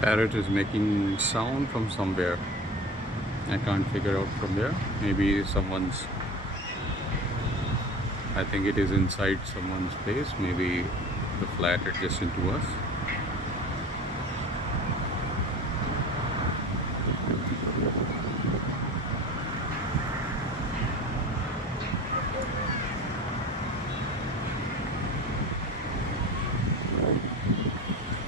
Parrot is making sound from somewhere. I can't figure out from where. Maybe someone's, I think it is inside someone's place, maybe the flat adjacent to us.